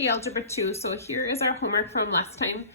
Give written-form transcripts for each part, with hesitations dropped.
Hey, Algebra 2, so here is our homework from last time.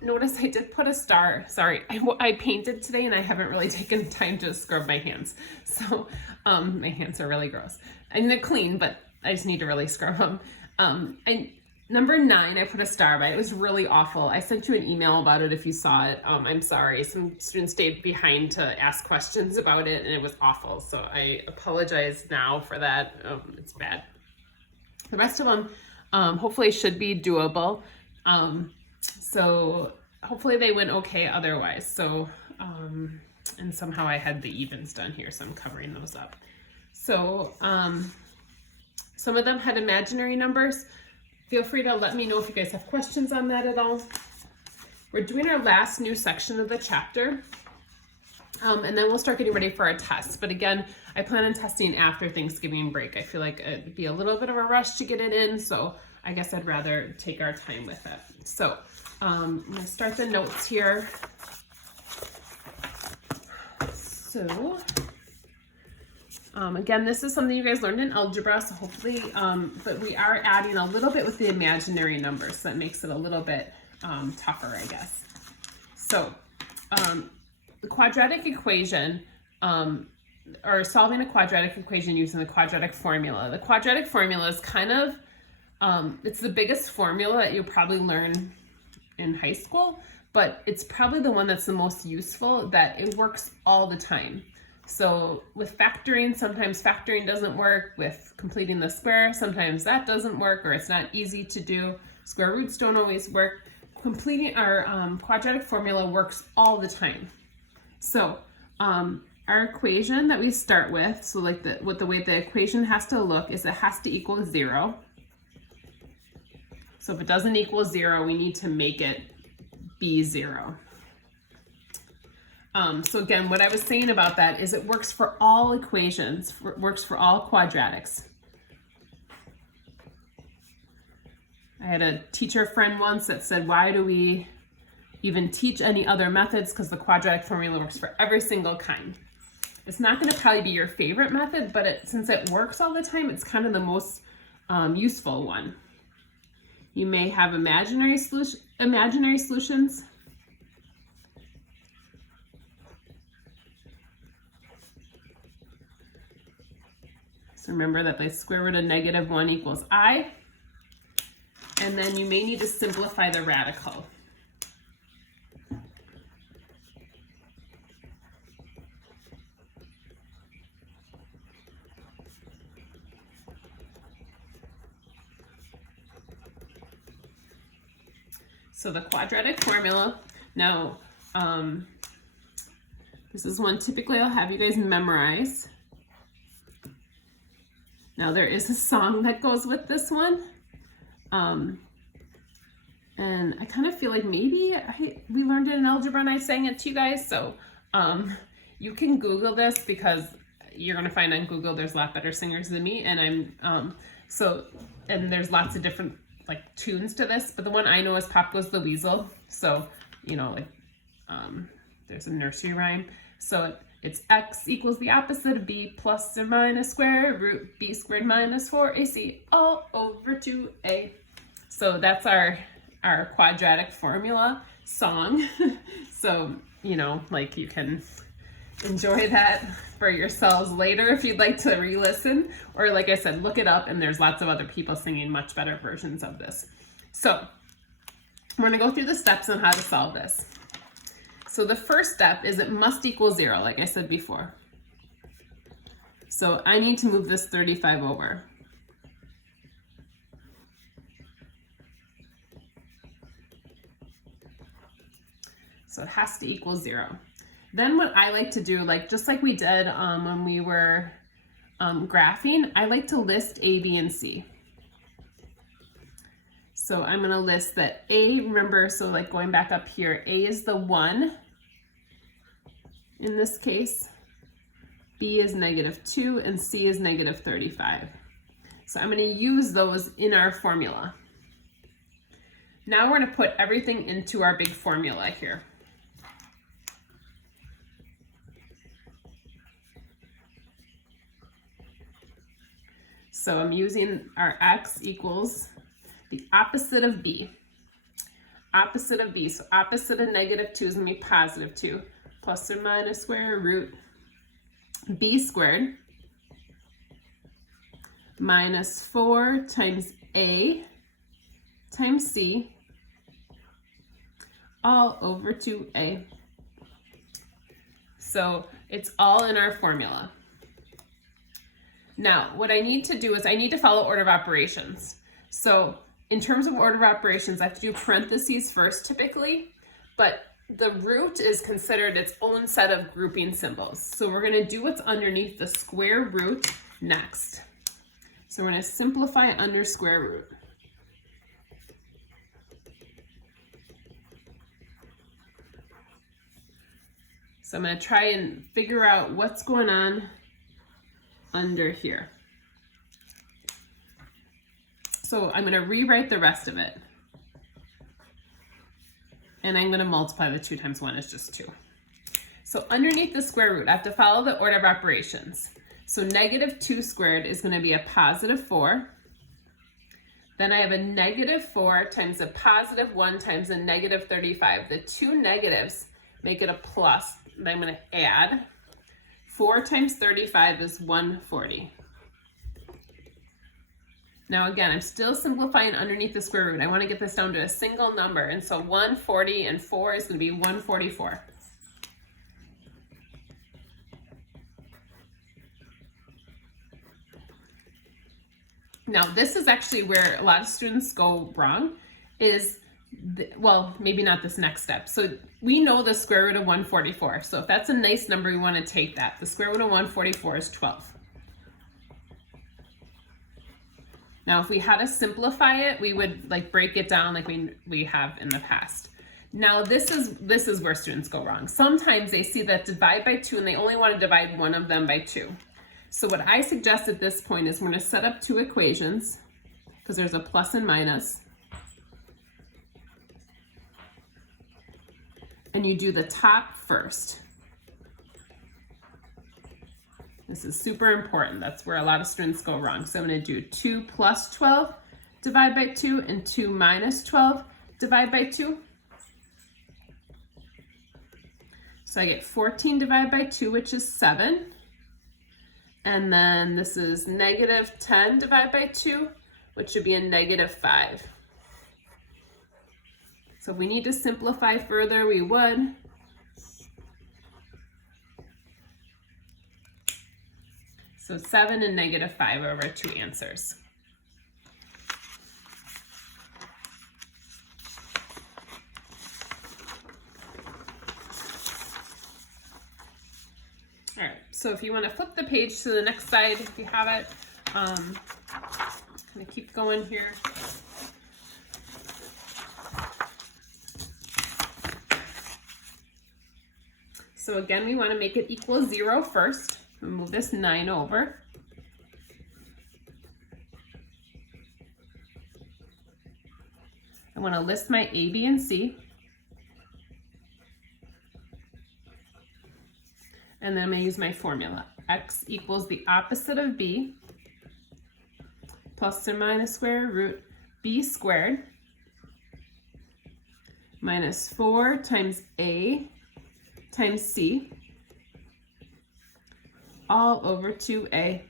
Notice I did put a star. Sorry, I painted today and I haven't really taken time to scrub my hands. So my hands are really gross. And they're clean, but I just need to really scrub them. And number 9, I put a star by it. It was really awful. I sent you an email about it if you saw it. I'm sorry. Some students stayed behind to ask questions about it and it was awful. So I apologize now for that. It's bad. The rest of them hopefully should be doable. So hopefully they went okay otherwise. So, and somehow I had the evens done here, so I'm covering those up. So some of them had imaginary numbers. Feel free to let me know if you guys have questions on that at all. We're doing our last new section of the chapter. And then we'll start getting ready for our tests. But again, I plan on testing after Thanksgiving break. I feel like it'd be a little bit of a rush to get it in, so I guess I'd rather take our time with it. So I'm gonna start the notes here. So again, this is something you guys learned in algebra, so hopefully, but we are adding a little bit with the imaginary numbers, so that makes it a little bit tougher, I guess. So the quadratic equation, or solving a quadratic equation using the quadratic formula. The quadratic formula is kind of, it's the biggest formula that you'll probably learn in high school, but it's probably the one that's the most useful, that it works all the time. So with factoring, sometimes factoring doesn't work. With completing the square, sometimes that doesn't work, or it's not easy to do. Square roots don't always work. Completing our quadratic formula works all the time. So our equation that we start with, so like the way the equation has to look is it has to equal 0. So if it doesn't equal 0, we need to make it be 0. So again, what I was saying about that is it works for all equations, works for all quadratics. I had a teacher friend once that said, why do we even teach any other methods? Because the quadratic formula works for every single kind. It's not going to probably be your favorite method, but since it works all the time, it's kind of the most useful one. You may have imaginary solutions. So remember that the square root of -1 equals I. And then you may need to simplify the radical. So the quadratic formula, now this is one typically I'll have you guys memorize. Now there is a song that goes with this one. And I kind of feel like maybe we learned it in algebra and I sang it to you guys. So you can Google this, because you're gonna find on Google there's a lot better singers than me, and and there's lots of different like tunes to this, but the one I know is Pop Goes the Weasel. So, you know, like there's a nursery rhyme. So it's x equals the opposite of b plus or minus square root b squared minus 4ac all over 2a. So that's our quadratic formula song. So, you know, like you can enjoy that for yourselves later if you'd like to re-listen, or like I said, look it up, and there's lots of other people singing much better versions of this. So we're gonna go through the steps on how to solve this. So the first step is it must equal 0, like I said before. So I need to move this 35 over. So it has to equal 0. Then what I like to do, just like we did when we were graphing, I like to list A, B, and C. So I'm going to list that A, remember, so like going back up here, A is the 1 in this case, B is -2, and C is -35. So I'm going to use those in our formula. Now we're going to put everything into our big formula here. So I'm using our x equals the opposite of b. Opposite of b, so opposite of negative 2 is going to be positive 2, plus or minus square root b squared minus 4 times a times c all over 2a. So it's all in our formula. Now, what I need to do is I need to follow order of operations. So in terms of order of operations, I have to do parentheses first typically, but the root is considered its own set of grouping symbols. So we're going to do what's underneath the square root next. So we're going to simplify under square root. So I'm going to try and figure out what's going on under here. So I'm going to rewrite the rest of it. And I'm going to multiply the 2 times 1 is just 2. So underneath the square root, I have to follow the order of operations. So negative 2 squared is going to be a positive 4. Then I have a negative 4 times a positive 1 times a negative 35. The two negatives make it a plus. Then I'm going to add. 4 times 35 is 140. Now again, I'm still simplifying underneath the square root. I want to get this down to a single number. And so 140 and 4 is going to be 144. Now this is actually where a lot of students go wrong is, well, maybe not this next step. So we know the square root of 144. So if that's a nice number, we want to take that. The square root of 144 is 12. Now, if we had to simplify it, we would like break it down like we have in the past. Now, this is where students go wrong. Sometimes they see that divide by 2 and they only want to divide one of them by 2. So what I suggest at this point is we're going to set up 2 equations because there's a plus and minus. And you do the top first. This is super important. That's where a lot of students go wrong. So I'm going to do 2 plus 12 divide by 2 and 2 minus 12 divide by 2. So I get 14 divided by 2, which is 7. And then this is negative 10 divided by 2, which should be a negative 5. So if we need to simplify further, we would. So 7 and negative 5 are our 2 answers. All right, so if you want to flip the page to the next side, if you have it, kind of keep going here. So again, we want to make it equal 0 first. Move this 9 over. I want to list my A, B, and C. And then I'm going to use my formula. X equals the opposite of B plus or minus square root B squared minus 4 times A times C all over 2A.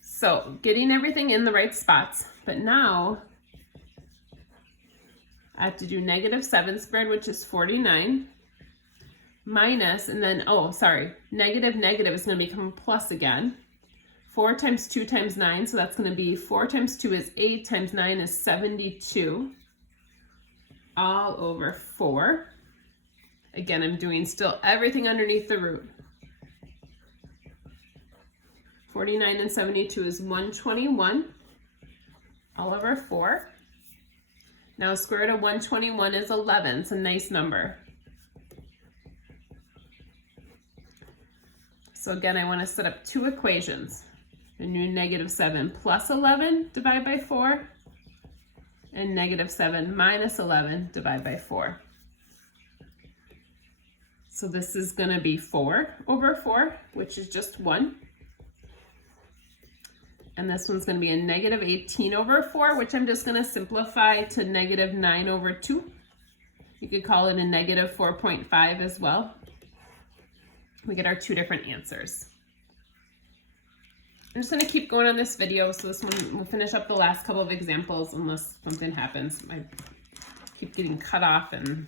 So getting everything in the right spots, but now I have to do negative 7 squared, which is 49, minus, and then, oh, sorry, negative is going to become a plus again. 4 times 2 times 9, so that's going to be 4 times 2 is 8 times 9 is 72. All over 4. Again, I'm doing still everything underneath the root. 49 and 72 is 121. All over 4. Now square root of 121 is 11. It's a nice number. So again, I want to set up 2 equations. A new negative 7 plus 11 divided by 4. And negative 7 minus 11 divided by 4. So this is going to be 4 over 4, which is just 1. And this one's going to be a negative 18 over 4, which I'm just going to simplify to negative 9 over 2. You could call it a negative 4.5 as well. We get our 2 different answers. I'm just going to keep going on this video, so this one we'll finish up the last couple of examples unless something happens. I keep getting cut off and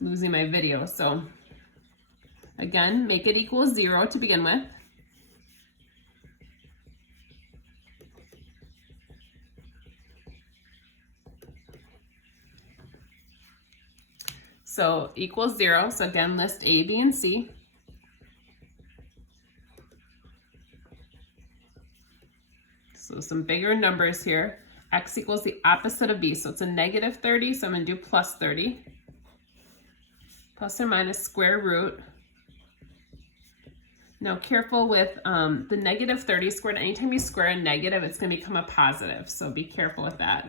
losing my video. So again, make it equal 0 to begin with. So equals 0. So again, list A, B, and C. So some bigger numbers here. X equals the opposite of B. So it's a negative 30. So I'm going to do plus 30. Plus or minus square root. Now careful with the negative 30 squared. Anytime you square a negative, it's going to become a positive. So be careful with that.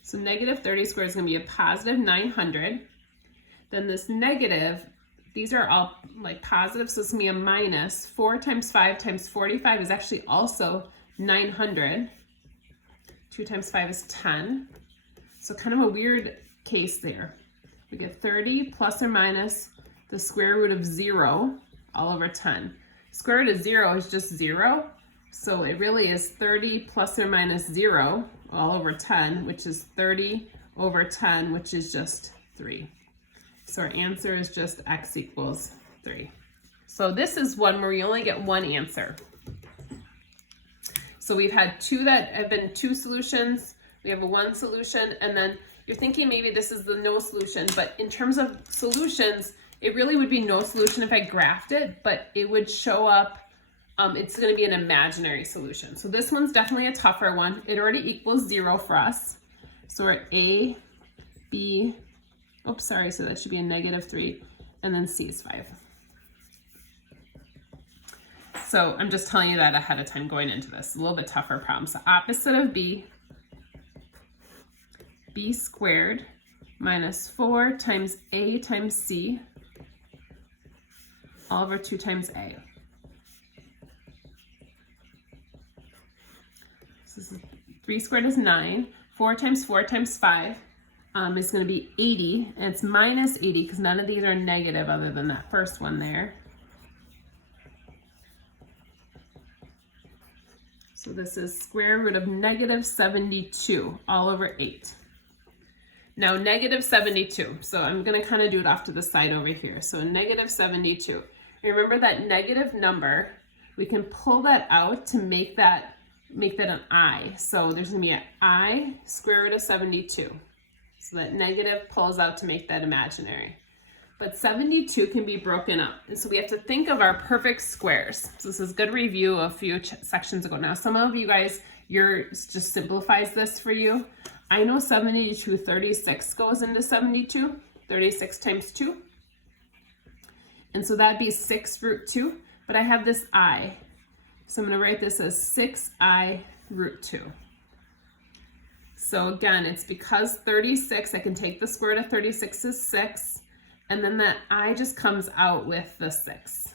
So negative 30 squared is going to be a positive 900. Then this negative, these are all like positive, so it's going to be a minus. 4 times 5 times 45 is actually also 900. 2 times 5 is 10. So kind of a weird case there. We get 30 plus or minus the square root of 0 all over 10. Square root of 0 is just 0. So it really is 30 plus or minus 0 all over 10, which is 30 over 10, which is just 3. So our answer is just x equals 3. So this is one where you only get one answer. So we've had 2 that have been 2 solutions. We have a 1 solution, and then you're thinking maybe this is the no solution, but in terms of solutions, it really would be no solution if I graphed it, but it would show up. It's going to be an imaginary solution. So this one's definitely a tougher one. It already equals 0 for us. So we're at A, B, oops, sorry, so that should be a negative 3, and then C is 5. So I'm just telling you that ahead of time going into this. A little bit tougher problem. So opposite of B, B squared minus 4 times A times C, all over 2 times A. So 3 squared is 9. 4 times 4 times 5 is going to be 80, and it's minus 80 because none of these are negative other than that first one there. So this is square root of negative 72 all over 8. Now negative 72, so I'm going to kind of do it off to the side over here. So negative 72. Remember that negative number, we can pull that out to make that an I. So there's going to be an I square root of 72. So that negative pulls out to make that imaginary. But 72 can be broken up. And so we have to think of our perfect squares. So this is a good review of a few sections ago. Now some of you guys, yours just simplifies this for you. I know 72, 36 goes into 72. 36 times 2. And so that'd be 6 root 2. But I have this I. So I'm going to write this as 6i root 2. So again, it's because 36, I can take the square root of 36 is 6, and then that I just comes out with the 6.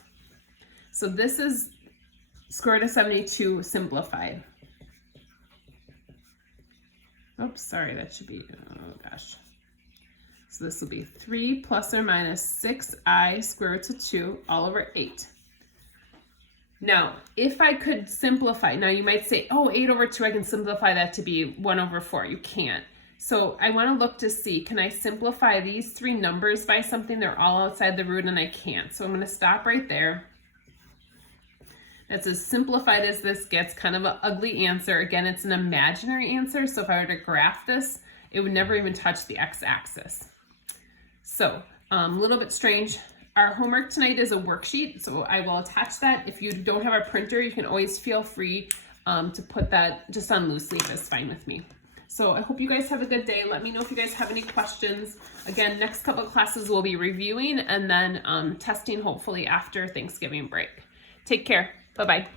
So this is square root of 72 simplified. Oops, sorry, that should be, oh gosh. So this will be 3 plus or minus 6i square root of 2 all over 8. Now, if I could simplify, now you might say, oh, 8 over 2, I can simplify that to be 1 over 4. You can't. So I want to look to see, can I simplify these 3 numbers by something? They're all outside the root and I can't. So I'm going to stop right there. That's as simplified as this gets, kind of an ugly answer. Again, it's an imaginary answer. So if I were to graph this, it would never even touch the x-axis. So a little bit strange. Our homework tonight is a worksheet, so I will attach that. If you don't have a printer, you can always feel free to put that just on loose leaf. It's fine with me. So I hope you guys have a good day. Let me know if you guys have any questions. Again, next couple of classes we'll be reviewing and then testing hopefully after Thanksgiving break. Take care. Bye-bye.